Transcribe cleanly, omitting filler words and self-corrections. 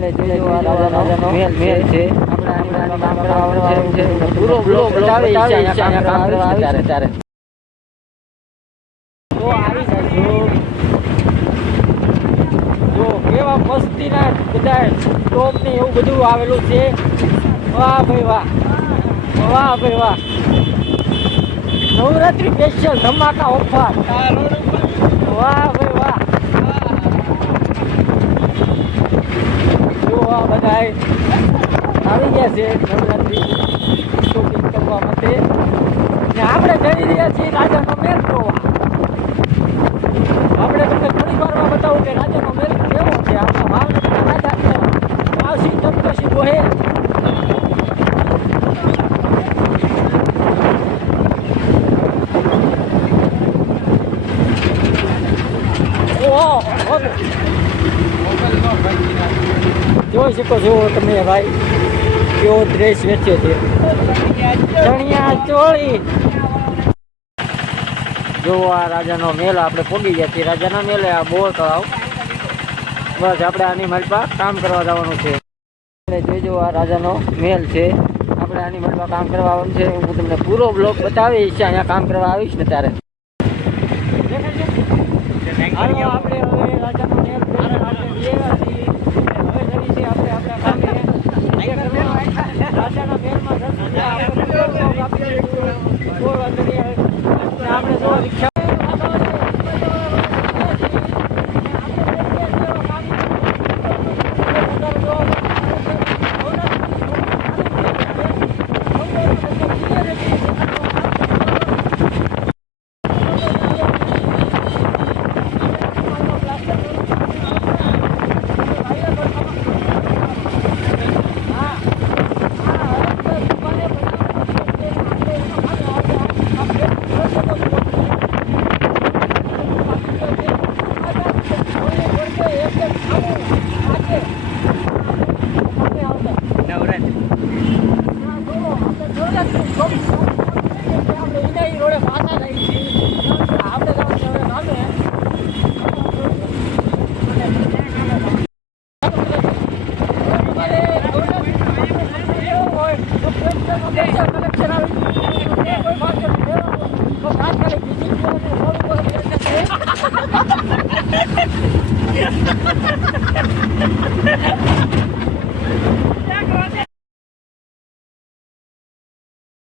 રાજાનો મેલ છે. આપણે કામ કરવાનું છે. પૂરો બ્લોક બતાવે છે કામ કરવા આવે ત્યારે તો આવી જજો. જો કેવા મસ્તીના બધા ટોપ ને એવું બધું આવેલું છે. વાહ ભાઈ વાહ, વાહ ભાઈ વાહ. નવરાત્રી સ્પેશિયલ ધમાકા ઓફર. વાહ ભાઈ વાહ. જો આ બધા આવી ગયા છે નવરાત્રી શોપિંગ કરવા માટે ને આપણે જઈ રહ્યા છીએ રાજાનો મેલ જોવા. આપણે તમને થોડી વારમાં બતાવું કે રાજાનો મેલ કેવો છે. આપણા ભાવનગરના રાજા આવશી ચંપસી ગોહેલ. જોઈ શકો છો તમે ભાઈ કેવો ડ્રેસ વેચે છે. ચણિયા ચોળી. જો આ રાજાનો મેલ આપણે પોગી ગયા છીએ. રાજાના મેલે આ બોર તળાવ. બસ આપણે આની માલપા કામ કરવા જવાનું છે. જોઈજો આ રાજાનો મેલ છે. આપણે આની માલપા કામ કરવા આવવાનું છે. હું તમને પૂરો બ્લોક બતાવીશ. અહીંયા કામ કરવા આવીશ ને ત્યારે આપણે હવે રાજાનો મેલ રાજાના મેલમાં આપણે જો રિક્ષા